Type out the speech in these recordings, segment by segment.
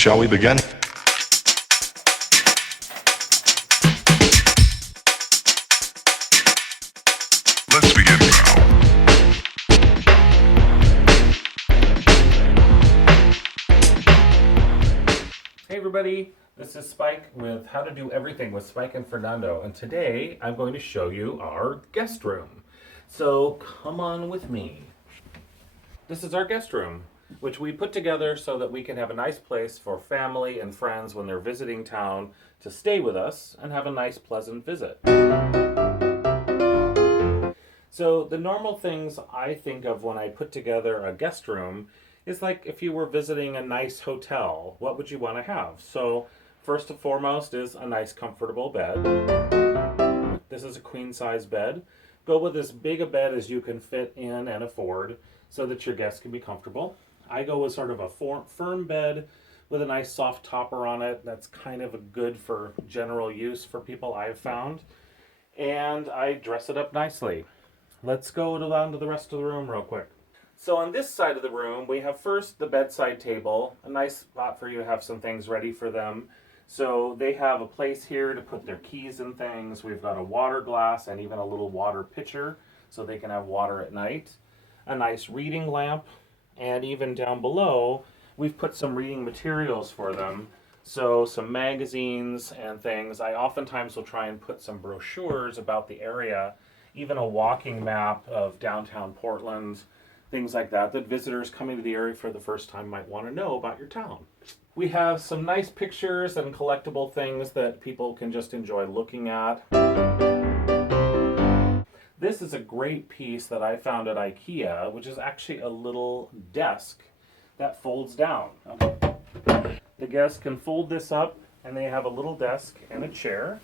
Shall we begin? Let's begin now. Hey everybody, this is Spike with How to Do Everything with Spike and Fernando, and today I'm going to show you our guest room. So come on with me. This is our guest room, which we put together so that we can have a nice place for family and friends when they're visiting town to stay with us and have a nice pleasant visit. So the normal things I think of when I put together a guest room is like if you were visiting a nice hotel, what would you want to have? So first and foremost is a nice comfortable bed. This is a queen size bed. Go with as big a bed as you can fit in and afford so that your guests can be comfortable. I go with sort of a firm bed with a nice soft topper on it. That's kind of good for general use for people I've found. And I dress it up nicely. Let's go down to the rest of the room real quick. So on this side of the room, we have first the bedside table, a nice spot for you to have some things ready for them. So they have a place here to put their keys and things. We've got a water glass and even a little water pitcher so they can have water at night. A nice reading lamp, and even down below, we've put some reading materials for them. So some magazines and things. I oftentimes will try and put some brochures about the area, even a walking map of downtown Portland, things like that visitors coming to the area for the first time might want to know about your town. We have some nice pictures and collectible things that people can just enjoy looking at. This is a great piece that I found at Ikea, which is actually a little desk that folds down. The guests can fold this up and they have a little desk and a chair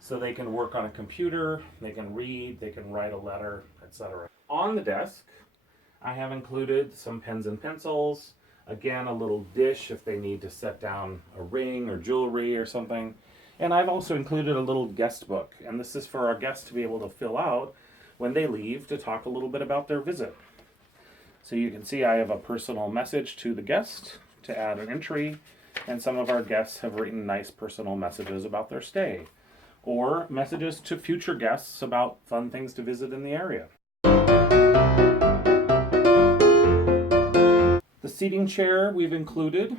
so they can work on a computer, they can read, they can write a letter, etc. On the desk, I have included some pens and pencils, again, a little dish if they need to set down a ring or jewelry or something. And I've also included a little guest book, and this is for our guests to be able to fill out when they leave to talk a little bit about their visit. So you can see I have a personal message to the guest to add an entry, and some of our guests have written nice personal messages about their stay, or messages to future guests about fun things to visit in the area. The seating chair we've included.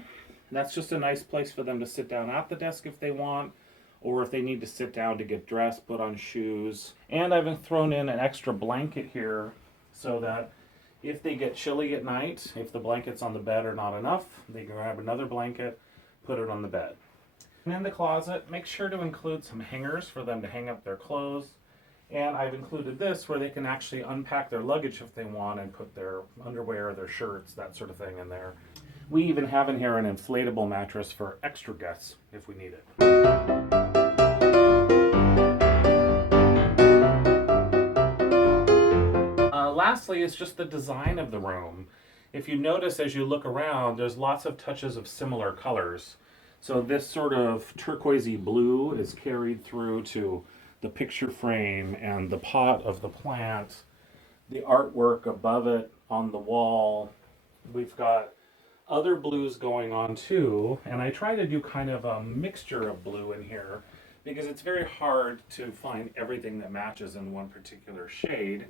That's just a nice place for them to sit down at the desk if they want, or if they need to sit down to get dressed, put on shoes. And I've thrown in an extra blanket here so that if they get chilly at night, if the blankets on the bed are not enough, they can grab another blanket, put it on the bed. And in the closet, make sure to include some hangers for them to hang up their clothes. And I've included this where they can actually unpack their luggage if they want and put their underwear, their shirts, that sort of thing in there. We even have in here an inflatable mattress for extra guests if we need it. Lastly, it's just the design of the room. If you notice as you look around, there's lots of touches of similar colors. So this sort of turquoisey blue is carried through to the picture frame and the pot of the plant, the artwork above it on the wall. We've got other blues going on too, and I try to do kind of a mixture of blue in here because it's very hard to find everything that matches in one particular shade,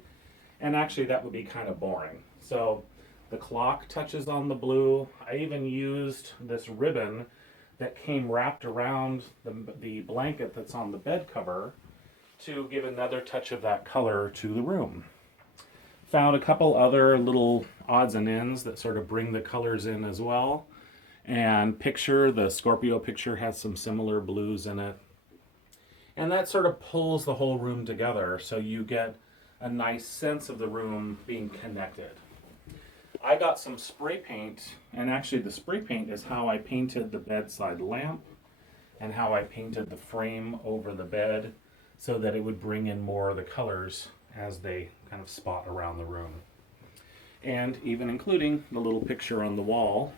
and actually that would be kind of boring. So the clock touches on the blue. I even used this ribbon that came wrapped around the blanket that's on the bed cover to give another touch of that color to the room. Found a couple other little odds and ends that sort of bring the colors in as well. And the Scorpio picture has some similar blues in it. And that sort of pulls the whole room together so you get a nice sense of the room being connected. I got some spray paint, and actually the spray paint is how I painted the bedside lamp and how I painted the frame over the bed so that it would bring in more of the colors as they kind of spot around the room. And even including the little picture on the wall,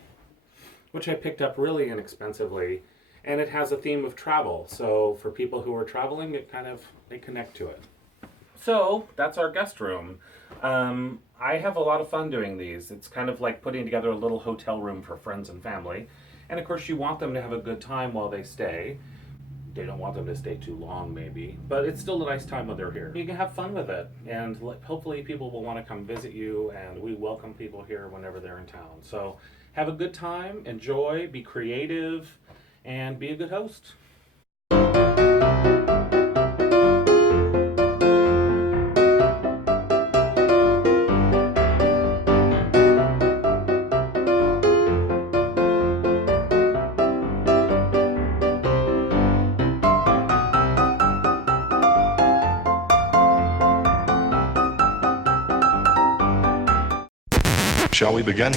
which I picked up really inexpensively, and it has a theme of travel. So for people who are traveling, they connect to it. So that's our guest room. I have a lot of fun doing these. It's kind of like putting together a little hotel room for friends and family. And of course, you want them to have a good time while they stay. They don't want them to stay too long, maybe, but it's still a nice time when they're here. You can have fun with it, and hopefully people will want to come visit you, and we welcome people here whenever they're in town. So have a good time, enjoy, be creative, and be a good host. Shall we begin?